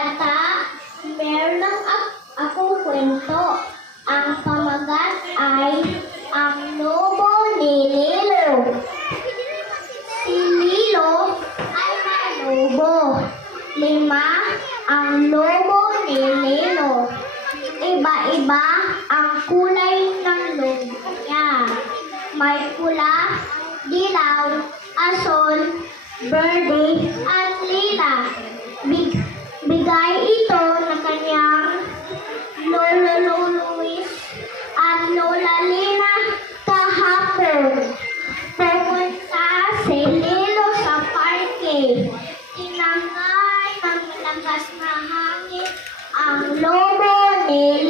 Bata, meron akong kwento. Ang pamagat ay ang lobo ni Lilo. Si Lilo ay may lobo. 5 ang lobo ni Lilo. Iba-iba ang kulay ng lobo niya. May pula, dilaw, asul, berde, at lila. Bigay ito ng kanyang Lolo Luis at Lola Lina kahapon. Pumunta si Lilo sa parke. Tinangay ng malakas na hangin ang lobo ni